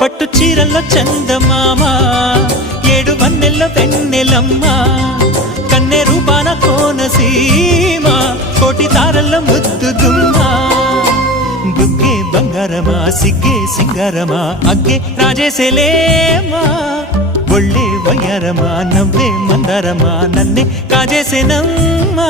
పట్టు చీరల్లో చందమామ ఏడు వన్నెల్లో వెన్నెలమ్మ కన్నె రూపాన కోనసీమ కోటి తారల్లో ముద్దుగుమ్మ బుగ్గే బంగారమా సిగ్గే సింగారమా అగ్గే రాజేసేలేమా ఒళ్ళే వయ్యారమా నవ్వే మందారమా నన్నే కాజేసేనమ్మా